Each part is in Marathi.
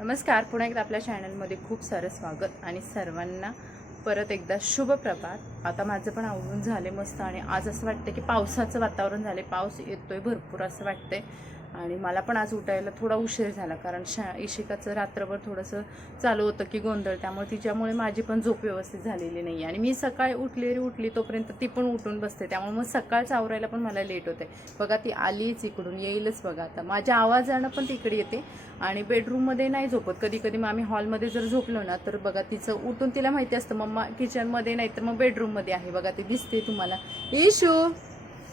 नमस्कार, पुन्हा एकदा आपल्या चॅनलमध्ये खूप सारं स्वागत आणि सर्वांना परत एकदा शुभ प्रभात। आता माझं पण आवरून झाले मस्त आणि आज असं वाटतं की पावसाचं वातावरण झाले, पाऊस येतोय भरपूर असं वाटतंय। आणि मला पण आज उठायला थोडा उशीर झाला कारण इशिकाचं रात्रभर थोडंसं चालू होतं की गोंधळ, त्यामुळे तिच्यामुळे माझी पण झोप व्यवस्थित झालेली नाही आणि मी सकाळी उठली तोपर्यंत ती पण उठून बसते, त्यामुळे मग सकाळचं आवरायला पण मला लेट होते। बघा ती आलीच इकडून, येईलच बघा आता। माझ्या आवाजानं पण तिकडे येते आणि बेडरूममध्ये नाही झोपत, कधी कधी मग आम्ही हॉलमध्ये जर झोपलो ना तर बघा तिचं उठून तिला माहिती असतं मम्मा किचनमध्ये नाही तर मग बेडरूममध्ये आहे। बघा ती दिसते तुम्हाला, इशू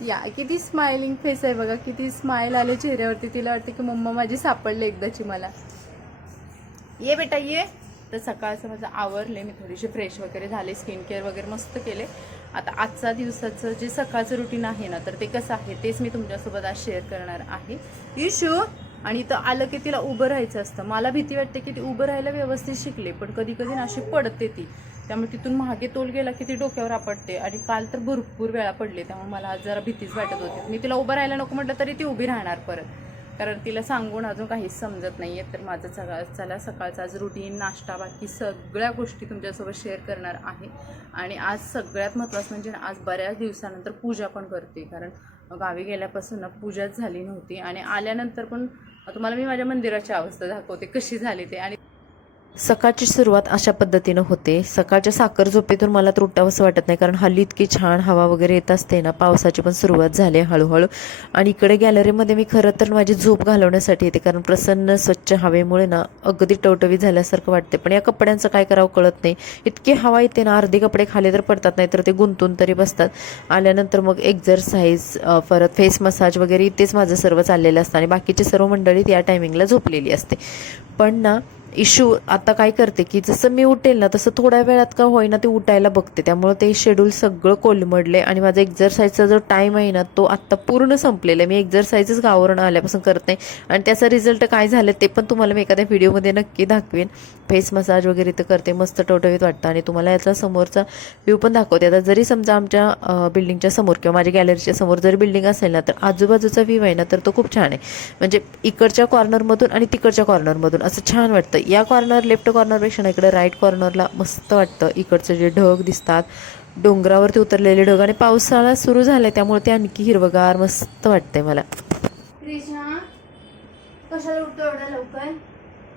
या किती स्माइलिंग फेस आहे बघा, किती स्माइल आले चेहऱ्यावरती। तिला वाटते की मम्मा माझी सापडले एकदाची मला। ये बेटा ये। तर सकाळचं माझं आवरले, मी थोडीशी फ्रेश वगैरे झाले, स्किन केअर वगैरे मस्त केले। आता आजचा दिवसाचं जे सकाळचं रुटीन आहे ना तर ते कसं आहे तेच मी तुमच्यासोबत आज शेअर करणार आहे। इशू आणि इथं आलं की तिला उभं राहायचं असतं। मला भीती वाटते की ती उभं राहायला व्यवस्थित शिकले, पण कधी कधी नाशी पडते ती, त्यामुळे तिथून मागे तोल गेला की ती डोक्यावर आपटते आणि काल तर भरपूर वेळा पडले, त्यामुळे मला आज जरा भीतीच वाटत होती। मी तिला उभं राहायला नको म्हटलं तरी ती उभी राहणार परत, कारण तिला सांगून अजून काहीच समजत नाहीये। तर माझं चला सकाळचा आज रुटीन, नाश्ता, बाकी सगळ्या गोष्टी तुमच्यासोबत शेअर करणार आहे। आणि आज सगळ्यात महत्त्वाचं म्हणजे आज बऱ्याच दिवसानंतर पूजा पण करते, कारण गावी गेल्यापासून ना पूजाच झाली नव्हती आणि आल्यानंतर पण तुम्हाला मी माझ्या मंदिराची अवस्था दाखवते कशी झाली ते। आणि सकाळची सुरुवात अशा पद्धतीनं होते। सकाळच्या साखर झोपेतून मला तर उठावंसं वाटत नाही, कारण हल्ली इतकी छान हवा वगैरे येत असते ना। पावसाची पण सुरुवात झाली हळूहळू आणि इकडे गॅलरीमध्ये मी खरं तर माझी झोप घालवण्यासाठी येते, कारण प्रसन्न स्वच्छ हवेमुळे ना अगदी टवटवीत झाल्यासारखं वाटते। पण या कपड्यांचं काय करावं कळत नाही, इतकी हवा येते ना, अर्धे कपडे खाली तर पडतात, नाही तर ते गुंतून तरी बसतात। आल्यानंतर मग एक्झरसाइज, परत फेस मसाज वगैरे इथेच माझं सर्व चाललेलं असतं आणि बाकीची सर्व मंडळी या टायमिंगला झोपलेली असते। पण ना इशू आता काय करते की जसं मी उठेल ना तसं थोड्या वेळात का होईना ते उठायला बघते, त्यामुळे ते शेड्यूल सगळं कोलमडले आणि माझा एक्झरसाईजचा जो टाईम आहे ना तो आत्ता पूर्ण संपलेला आहे। मी एक्झरसाईजच गावावरून आल्यापासून करत नाही आणि त्याचा रिझल्ट काय झालं ते पण तुम्हाला मी एखाद्या व्हिडिओमध्ये नक्की दाखवेन। फेस मसाज वगैरे तर करते, मस्त टवटवीत वाटतं आणि तुम्हाला याचा समोरचा व्ह्यू पण दाखवते। आता जरी समजा आमच्या बिल्डिंगच्या समोर किंवा माझ्या गॅलरीच्या समोर जरी बिल्डिंग असेल ना तर आजूबाजूचा व्ह्यू आहे ना तर तो खूप छान आहे, म्हणजे इकडच्या कॉर्नरमधून आणि तिकडच्या कॉर्नरमधून असं छान वाटतं। या कॉर्नर लेफ्ट कॉर्नरपेक्षा ना इकडे राईट कॉर्नरला मस्त वाटतं। इकडचे जे ढग दिसतात, डोंगरावरती उतरलेले ढग, आणि पावसाळा सुरू झालाय त्यामुळे ते आणखी हिरवगार मस्त वाटतंय मला। कृष्णा कशाला उठतो एवढ्या लवकर?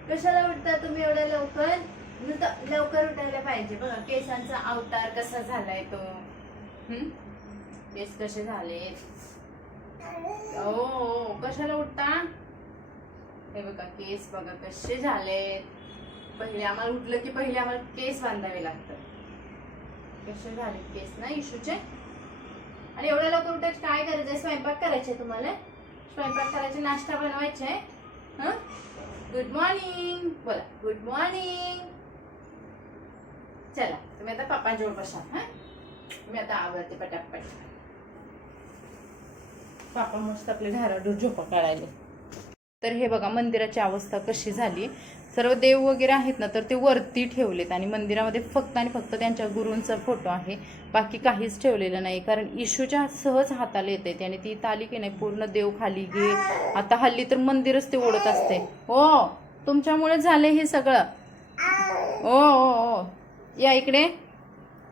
कशाला उठता तुम्ही एवढ्या लवकर? लवकर उठायला पाहिजे। बघा केसांचा अवतार कसा झालाय तो, केस कसे झाले। ओ कशाला उठता? हे बघा केस बघा कसे झालेत। पहिले आम्हाला उठलं की पहिले आम्हाला केस बांधावे लागतात, कसे झाले केस ना इशूचे। आणि एवढ्या लवकर उठायचं काय करायचंय? स्वयंपाक करायचंय तुम्हाला? स्वयंपाक करायचे, नाश्ता बनवायचे। गुड मॉर्निंग बोला, गुड मॉर्निंग। चला तुम्ही आता पप्पांजवळ बसा। मी आता आवडते पटापट। पापा मस्त आपले धाराडूर झोपा काढायले। तर हे बघा मंदिराची अवस्था कशी झाली। सर्व देव वगैरे आहेत ना तर ते वरती ठेवलेत आणि मंदिरामध्ये फक्त आणि फक्त त्यांच्या गुरूंचा फोटो आहे, बाकी काहीच ठेवलेलं नाही, कारण इशूच्या सहज हाताला येते आणि ती ताली की नाही पूर्ण देव खाली घे। आता हल्ली तर मंदिरच ते ओढत असते। हो तुमच्यामुळे झाले हे सगळं। ओ या इकडे।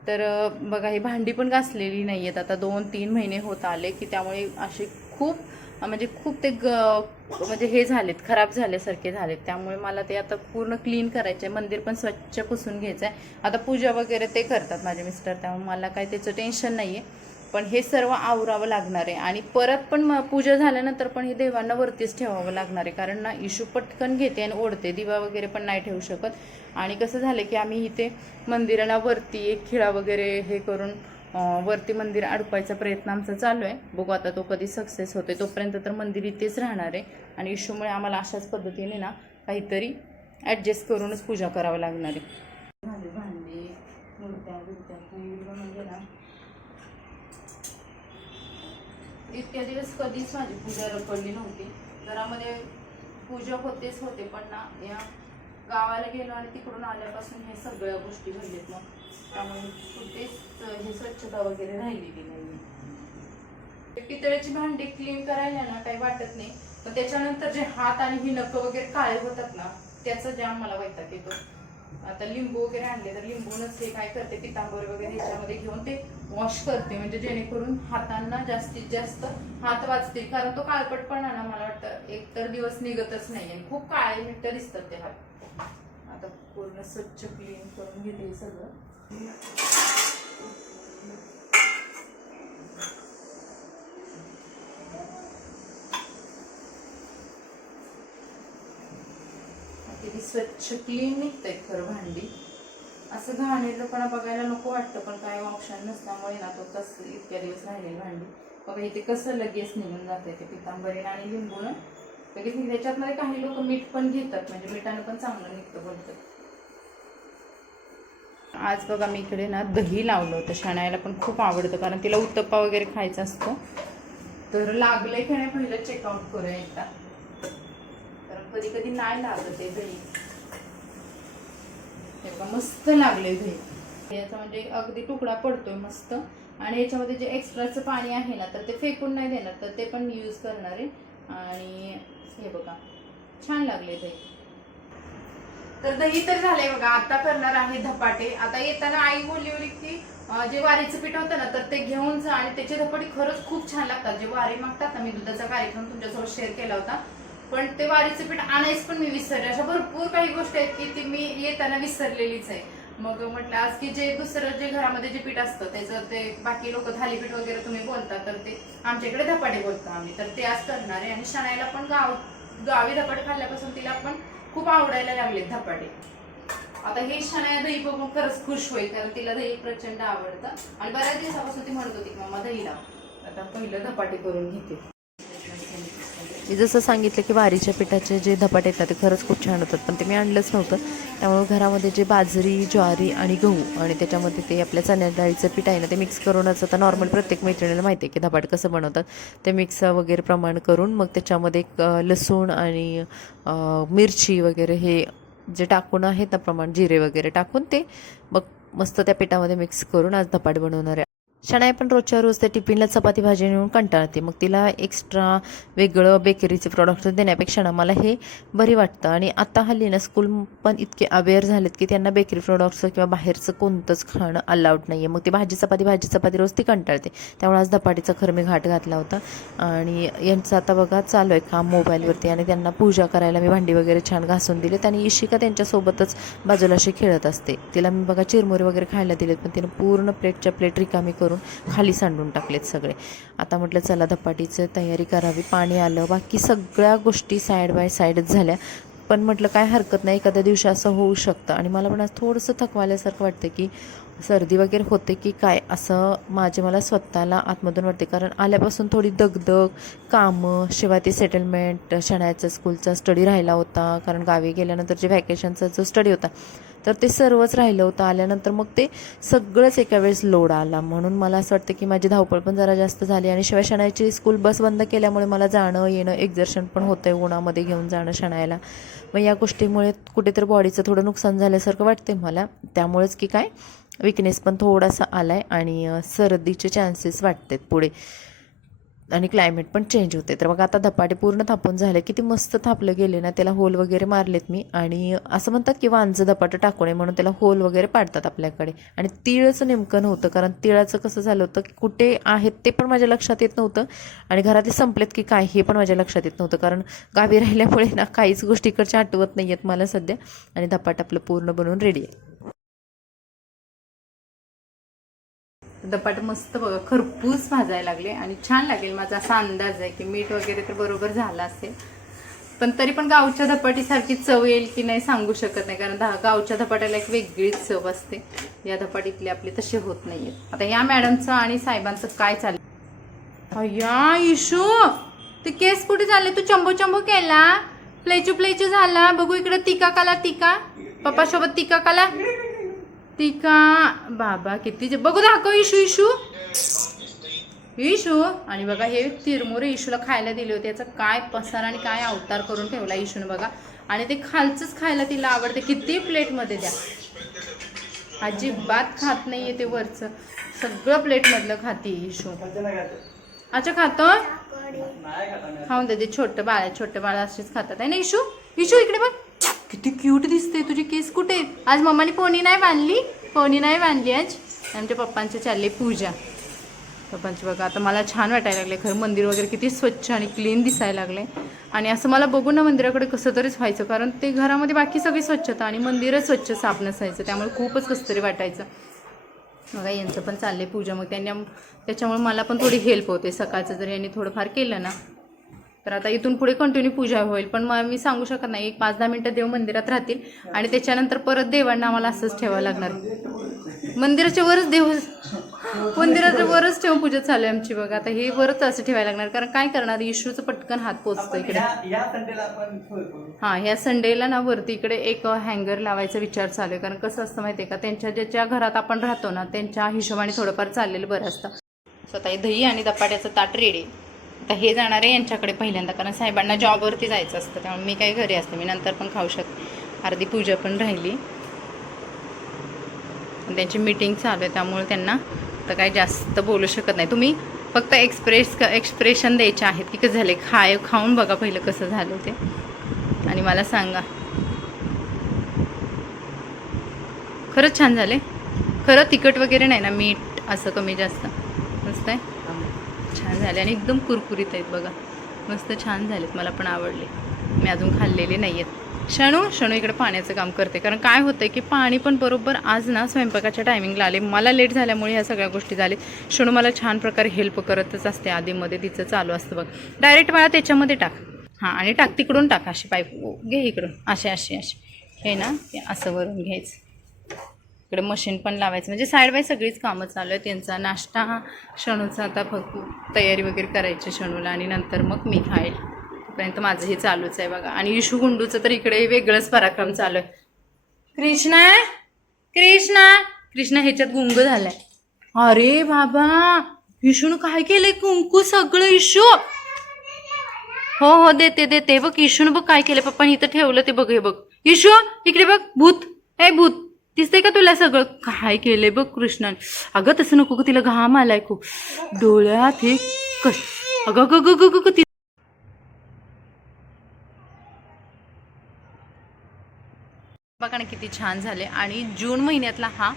तर बघा ही भांडी पण घासलेली नाही आहेत, आता 2-3 महिने होत आले की, त्यामुळे असे खूप म्हणजे खूप ते म्हणजे हे झालेत, खराब झाल्यासारखे झालेत, त्यामुळे मला ते आता पूर्ण क्लीन करायचं आहे। मंदिर पण स्वच्छ पुसून घ्यायचं आहे। आता पूजा वगैरे ते करतात माझे मिस्टर, त्यामुळे मला काही त्याचं टेन्शन नाही आहे, पण हे सर्व आवरावं लागणार आहे। आणि परत पण पूजा झाल्यानंतर पण हे देवांना वरतीच ठेवावं लागणार आहे, कारण ना इशू पटकन घेते आणि ओढते, दिवा वगैरे पण नाही ठेवू शकत। आणि कसं झालं की आम्ही इथे मंदिराला वरती एक खिळा वगैरे हे करून वरती मंदिर अडकवायचा प्रयत्न आमचा चालू आहे, बघू आता तो कधी सक्सेस होतोय। तोपर्यंत तर मंदिर इथेच राहणार आहे आणि इशूमुळे आम्हाला अशाच पद्धतीने ना काहीतरी ॲडजस्ट करूनच पूजा करावं लागणार आहे। भांडी मूर्त्या पूर्ण म्हणजे ना इतक्या दिवस कधीच माझी पूजा रखडली नव्हती। घरामध्ये पूजा होतेच होते, पण ना या गावाला गेलो आणि तिकडून आल्यापासून हे सगळ्या गोष्टी घडलेत मग, त्यामुळे कुठेच हे स्वच्छता वगैरे राहिलेली नाही। पितळेची भांडी क्लीन करायला ना काही वाटत नाही, पण त्याच्यानंतर जे हात आणि ही नख वगैरे काळे होतात ना त्याचा जाम मला वैताग येतो. आता लिंबू वगैरे आणले तर लिंबूनच हे काय करते, पितांबर वगैरे ह्याच्यामध्ये घेऊन ते वॉश करते, म्हणजे जेणेकरून हातांना जास्तीत जास्त हात वाचतील. कारण तो काळपटपणा ना मला वाटतं एक तर दिवस निघतच नाहीये, खूप काळे मिट्ट दिसतात ते हात. आता पूर्ण स्वच्छ क्लीन करून घेते सगळं. किती स्वच्छ क्लीन निघतंय खरं भांडी. असं घाणेरपणा बघायला नको वाटतं, पण काय ऑप्शन नसल्यामुळे ना तो कसं इतक्या दिवस राहिलेली भांडी बघा इथे कसं लगेच निघून जाते ते पितांबरीनं आणि लिंबूनं लगेच. त्याच्यातमध्ये काही लोक मीठ पण घेतात, म्हणजे मिठानं पण चांगलं निघतं बोलतात. आज बघा मी इकडे ना दही लावलं होतं. शनायाला पण खूप आवडतं, कारण तिला उत्तप्पा वगैरे खायचा असतो. तर लागलंय की नाही पहिलं चेकआउट करूया एकदा, कारण कधी कधी नाही लागत ते दही. हे बघा मस्त लागले दही. याचा म्हणजे अगदी तुकडा पडतोय मस्त. आणि याच्यामध्ये जे एक्स्ट्राचं पाणी आहे ना तर ते फेकून नाही देणार, तर ते पण यूज करणार आहे. आणि हे बघा छान लागले दही. तर दही तर झाले बघा. आता करणार आहे धपाटे. आता येताना आई बोलली होती की जे वारीचं पीठ होतं ना तर ते घेऊन जा, आणि त्याचे धपाटे खरंच खूप छान लागतात. जे वारी मागतात ना, मी दुधाचा कार्यक्रम तुमच्यासोबत शेअर केला होता, पण ते वारीचं पीठ आणायच पण मी विसरले. अशा भरपूर काही गोष्टी आहेत की ती मी येताना विसरलेलीच आहे. मग म्हटलं आज की जे दुसरं जे घरामध्ये जे पीठ असतं त्याचं ते बाकी लोक थालीपीठ वगैरे तुम्ही बोलता, तर ते आमच्याकडे धपाटे बोलतो आम्ही, तर ते आज करणार आहे. आणि शनायला पण गावी धपाटे खाल्ल्यापासून तिला पण खूप आवडायला लागले धपाटे. आता हे शनाया दही बघून खरंच खुश होईल, कारण तिला दही प्रचंड आवडतं. आणि बऱ्याच दिवसापासून ती म्हणत होती की मम्मा दही लाव. आता पहिलं धपाटे करून घेते. मी जसं सांगितलं की वारीच्या पिठाचे जे धपाटे आहेत ना ते खरंच खूप छान होतात, पण ते मी आणलंच नव्हतं. त्यामुळे घरामध्ये जे बाजरी, ज्वारी आणि गहू आणि त्याच्यामध्ये ते आपल्या चण्या डाळीचं पीठ आहे ना ते मिक्स करूनच, आता नॉर्मल प्रत्येक मैत्रिणीला माहिती आहे की धपाटे कसं बनवतात, ते मिक्स वगैरे प्रमाण करून मग त्याच्यामध्ये लसूण आणि मिरची वगैरे हे जे टाकून आहेत ना प्रमाण, जिरे वगैरे टाकून ते मग मस्त त्या पिठामध्ये मिक्स करून आज धपाटे बनवणार आहे. शनाया पण रोजच्या रोज त्या टिफिनला चपाती भाजी नेऊन कंटाळते, मग तिला एक्स्ट्रा वेगळं बेकरीचे प्रॉडक्ट देण्यापेक्षा ना मला हे बरी वाटतं. आणि आता हल्ली ना स्कूल पण इतके अवेअर झालेत की त्यांना बेकरी प्रॉडक्ट्स किंवा बाहेरचं कोणतंच खाणं अलाउड नाही आहे. मग ती भाजी चपाती रोज ती कंटाळते. त्यामुळे आज धपाटीचा खरं मी घाट घातला होता. आणि यांचं आता बघा चालू आहे काम मोबाईलवरती, आणि त्यांना पूजा करायला मी भांडी वगैरे छान घासून दिलेत. आणि इशिका त्यांच्यासोबतच बाजूला अशी खेळत असते. तिला मी बघा चिरमुरे वगैरे खायला दिलेत, पण तिनं पूर्ण प्लेटच्या प्लेट रिकामी करून खाली सांडून टाकलेत सगळे. आता म्हटलं चला धपाटीचं तयारी करावी. पाणी आलं, बाकी सगळ्या गोष्टी साईड बाय साईडच झाल्या. पण म्हटलं काय हरकत नाही, एखाद्या दिवशी असं होऊ शकतं. आणि मला पण आज थोडंसं थकवाल्यासारखं वाटतं की सर्दी वगैरे होते की काय, असं मला स्वतःला आतमधून वाटते. कारण आल्यापासून थोडी दगदग, कामं, शिवाय ते सेटलमेंट, शनायाचा स्कूलचा स्टडी राहिला होता, कारण गावी गेल्यानंतर जे व्हॅकेशनचा जो स्टडी होता तर ते सर्वच राहिलं होतं. आल्यानंतर मग ते सगळंच एका वेळेस लोड आला, म्हणून मला असं वाटतं की माझी धावपळ पण जरा जास्त झाली. आणि शिवाय शनायाची स्कूल बस बंद केल्यामुळे मला जाणं येणं एक्झर्शन पण होतं आहे, उन्हामध्ये घेऊन जाणं शनायाला. मग या गोष्टीमुळे कुठेतरी बॉडीचं थोडं नुकसान झाल्यासारखं वाटते मला. त्यामुळेच की काय विकनेस पण थोडासा आला आहे, आणि सर्दीचे चान्सेस वाटतात पुढे, आणि क्लायमेट पण चेंज होते. तर मग आता धपाटे पूर्ण थापून झाले. किती मस्त थापलं गेले ना, त्याला होल वगैरे मारलेत मी. आणि असं म्हणतात की वांजं धपाटं टाकू नये म्हणून त्याला होल वगैरे पाडतात आपल्याकडे. आणि तिळचं नेमकं नव्हतं, कारण तिळाचं कसं झालं होतं की कुठे आहेत ते पण माझ्या लक्षात येत नव्हतं, आणि घरातले संपलेत की काय हे पण माझ्या लक्षात येत नव्हतं. कारण गावी राहिल्यामुळे ना काहीच गोष्टी इकडच्या आठवत नाही आहेत मला सध्या. आणि धपाट आपलं पूर्ण बनवून रेडी आहे. धपाटे मस्त बघा खरपूस भाजायला लागले, आणि छान लागेल माझा असा अंदाज आहे की मीठ वगैरे तर बरोबर झालं असेल. पण तरी पण गावच्या धपाटीसारखी चव येईल की नाही सांगू शकत नाही, कारण गावच्या धपाट्याला एक वेगळीच चव असते. या धपाटीतले आपले तसे होत नाहीयेत. आता या मॅडमचं आणि साहेबांचं काय चाललं. या इशू ते केस कुठे झाले, तू चंबो चंबो केला, प्लेचू झाला. बघू इकडे तिका काला, तिका पप्पा सोबत तिका काला, तिका बाबा किती बघू दाखव इशू. आणि बघा हे चिरमुरे इशूला खायला दिले होते. याचा काय पसार आणि काय अवतार करून ठेवला इशूने बघा. आणि ते खालचंच खायला तिला आवडते. किती प्लेटमध्ये द्या, अजिबात खात नाहीये ते वरचं, सगळं प्लेटमधलं खाते इशू. अच्छा खातो, खाऊन दे. छोटं बाळ अशीच खातात आहे ना इशू. इशू इकडे बघ, किती क्यूट दिसते तुझी केस. कुठे आहेत? आज मम्माने पोनी नाही बांधली आज. आमच्या पप्पांची चालली पूजा. पप्पांची बघा आता मला छान वाटायला लागले. खरं मंदिर वगैरे किती स्वच्छ आणि क्लीन दिसायला लागले. आणि असं मला बघून ना मंदिराकडे कसं तरीच व्हायचं, कारण ते घरामध्ये बाकी सगळी स्वच्छता आणि मंदिरच स्वच्छ साफ नसायचं, त्यामुळे खूपच कसं तरी वाटायचं. बघा यांचं पण चाललंय पूजा. मग त्याच्यामुळे मला पण थोडी हेल्प होते. सकाळचं जर यांनी थोडंफार केलं ना तर आता इथून पुढे कंटिन्यू पूजा होईल. पण मी सांगू शकत नाही, एक 5-10 मिनटं देव मंदिरात राहतील आणि त्याच्यानंतर परत देवांना आम्हाला असंच ठेवावं लागणार. मंदिराच्या वरच ठेवून पूजा चालू आहे आमची. बघा आता हे वरच असं ठेवायला लागणार, कारण काय करणार, इशूचं पटकन हात पोचतो इकडे. ह्या संडेला ना वरती इकडे एक हँगर लावायचा विचार चालू आहे. कारण कसं असतं माहिती आहे का, त्यांच्या ज्याच्या घरात आपण राहतो ना त्यांच्या हिशोबाने थोडंफार चाललेलं बरं असतं. स्वतः दही आणि धपाट्याचं ताट रेडी. आता हे जाणार आहे यांच्याकडे पहिल्यांदा, कारण साहेबांना जॉबवरती जायचं असतं, त्यामुळे मी काही घरी असते, मी नंतर पण खाऊ शकते. अर्धी पूजा पण राहिली. त्यांची मीटिंग चालू आहे त्यामुळे त्यांना तर काही जास्त बोलू शकत नाही. तुम्ही फक्त एक्सप्रेशन द्यायचे आहेत की कसं झाले. खाऊन बघा पहिलं कसं झालं ते आणि मला सांगा. खरंच छान झाले. खरं तिखट वगैरे नाही ना, मीठ असं कमी जास्त मस्त आहे. छान झाले आणि एकदम कुरकुरीत आहेत बघा, मस्त छान झालेत. मला पण आवडले. मी अजून खाल्लेले नाही आहेत. शणू इकडे पाण्याचं काम करते, कारण काय होतं की पाणी पण बरोबर आज ना स्वयंपाकाच्या टायमिंगला आले. मला लेट झाल्यामुळे ह्या सगळ्या गोष्टी झाल्या. शणू मला छान प्रकारे हेल्प करतच असते आधीमध्ये, तिचं चालू असतं बघ. डायरेक्ट मला त्याच्यामध्ये टाक, हां आणि टाक तिकडून टाक. अशी पाईप घे इकडून, असे हे ना ते असं वरून घ्यायचं. इकडे मशीन पण लावायचं, म्हणजे साईड बाय सगळीच कामं चालू आहे. त्यांचा नाश्ता शणूचा आता फक्त तयारी वगैरे करायची शणूला आणि नंतर मग मी खाईल. तोपर्यंत माझं हे चालूच आहे बघा. आणि इशू गुंडूचं तर इकडे वेगळंच पराक्रम चालू आहे. कृष्णा ह्याच्यात गुंग झालाय. अरे बाबा, इशून काय केलंय? कुंकू सगळं इशू. हो देते बघ. इशून बघ काय केलंय. पप्पानी इथं ठेवलं ते बघ. हे बघ इशू, इकडे बघ. भूत दिसतंय का तुला? सगळं काय केलंय बघ कृष्णाने. अगं तसं नको ग, तिला घाम आलाय खूप डोळ्यात. हे अगं बघा ना किती छान झाले. आणि जून महिन्यातला हा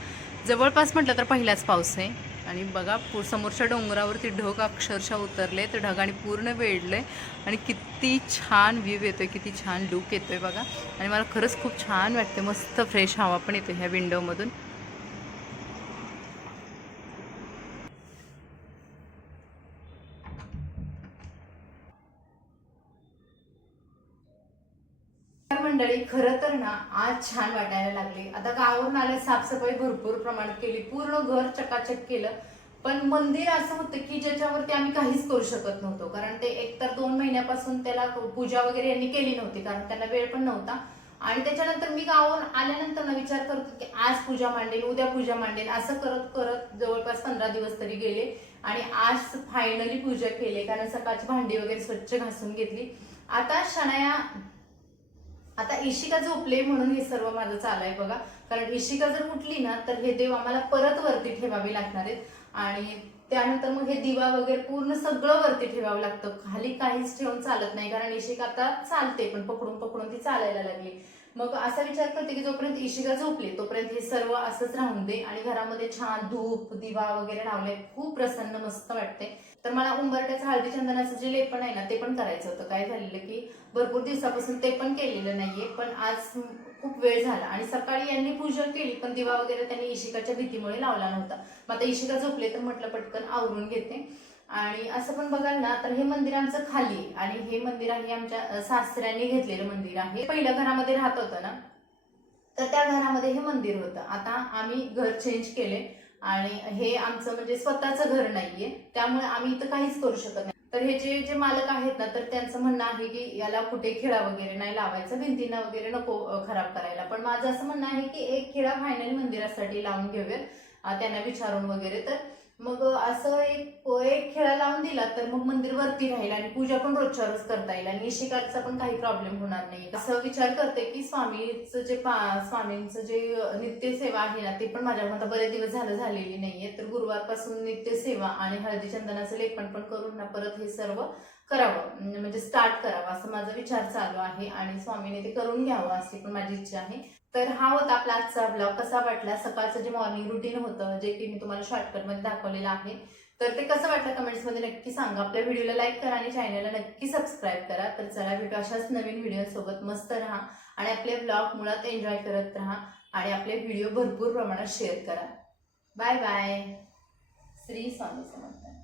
जवळपास म्हटलं तर पहिलाच पाऊस आहे. आणि बघा समोरच्या डोंगरावरती ढग अक्षरशः उतरले, तर ढगाने पूर्ण वेढले आणि किती छान व्ह्यू येतोय, किती छान लुक येतोय बघा. आणि मला खरंच खूप छान वाटते. मस्त फ्रेश हवा पण येते ह्या विंडोमधून. मंडळी खरं तर ना आज छान वाटायला लागले. आता गावावरून आले, साफसफाई भरपूर प्रमाणात केली, पूर्ण घर चकाचक केलं. पण मंदिर असं होतं की ज्याच्यावरती आम्ही काहीच करू शकत नव्हतो, कारण ते एकतर 2 महिन्यापासून त्याला पूजा वगैरे यांनी केली नव्हती, कारण त्यांना वेळ पण नव्हता. आणि त्याच्यानंतर मी गावावरून आल्यानंतर ना विचार करत होते की आज पूजा मांडेल, उद्या पूजा मांडेल, असं करत करत जवळपास 15 दिवस तरी गेले. आणि आज फायनली पूजा केली, कारण सकाळची भांडी वगैरे स्वच्छ घासून घेतली. आता इशिका झोपले म्हणून हे सर्व माझं चालू आहे बघा. कारण इशिका जर उठली ना तर हे देव आम्हाला परत वरती ठेवावे लागणार आहेत. आणि त्यानंतर मग हे दिवा वगैरे पूर्ण सगळं वरती ठेवावं लागतं, खाली काहीच ठेवून चालत नाही. कारण इशिका आता चालते, पण पकडून ती चालायला लागली. मग असा विचार करते की जोपर्यंत इशिका झोपली तोपर्यंत हे सर्व असंच राहून दे. आणि घरामध्ये छान धूप दिवा वगैरे लावले, खूप प्रसन्न मस्त वाटते. तर मला उंबरट्याचं हळदी चंदनाचं जे लेपन आहे ना ते पण करायचं होतं. काय झालेलं की भरपूर दिवसापासून ते पण केलेलं नाहीये, पण आज खूप वेळ झाला. आणि सकाळी यांनी पूजा केली, पण दिवा वगैरे त्यांनी इशिकाच्या भीतीमुळे लावला नव्हता. मग आता इशिका झोपले तर म्हटलं पटकन आवरून घेते. आणि असं पण बघाल ना तर हे मंदिर आमचं खाली, आणि हे मंदिर आहे आमच्या सासऱ्यांनी घेतलेलं मंदिर आहे. पहिल्या घरामध्ये राहत होतं ना तर त्या घरामध्ये हे मंदिर होतं. आता आम्ही घर चेंज केले आणि हे आमचं म्हणजे स्वतःचं घर नाहीये, त्यामुळे आम्ही इथं काहीच करू शकत नाही. तर हे जे मालक आहेत ना तर त्यांचं म्हणणं आहे की याला कुठे खिळा वगैरे नाही लावायचा, भिंतींना वगैरे नको खराब करायला. पण माझं असं म्हणणं आहे की एक खिळा फायनली मंदिरासाठी लावून घेऊयात त्यांना विचारून वगैरे. तर मग असं एक खिळा लावून दिला तर मग मंदिर वरती राहील आणि पूजा पण रोजच्या रोज करता येईल आणि इशिकाचा पण काही प्रॉब्लेम होणार नाही. असं विचार करते की स्वामींचं जे नित्यसेवा आहे ना ते पण माझ्याकडून आता बरेच दिवस झालेली नाहीये. तर गुरुवारपासून नित्यसेवा आणि हळदी चंदनाचं लेपन पण करून ना परत हे सर्व करावं, म्हणजे स्टार्ट करावं असं माझा विचार चालू आहे आणि स्वामीने ते करून घ्यावं अशी पण माझी इच्छा आहे. तर हा होता आपला आजचा ब्लॉग. कसा वाटला, सकाळचं जे मॉर्निंग रुटीन होतं जे की मी तुम्हाला शॉर्टकटमध्ये दाखवलेलं आहे, तर ते कसं वाटलं कमेंट्समध्ये नक्की सांगा. आपल्या व्हिडिओला लाईक करा आणि चॅनलला नक्की सबस्क्राईब करा. तर चला भेटू अशाच नवीन व्हिडिओसोबत. मस्त राहा आणि आपले ब्लॉग मुळात एन्जॉय करत राहा आणि आपले व्हिडिओ भरपूर प्रमाणात शेअर करा. Bye bye. श्री स्वामी समर्थ.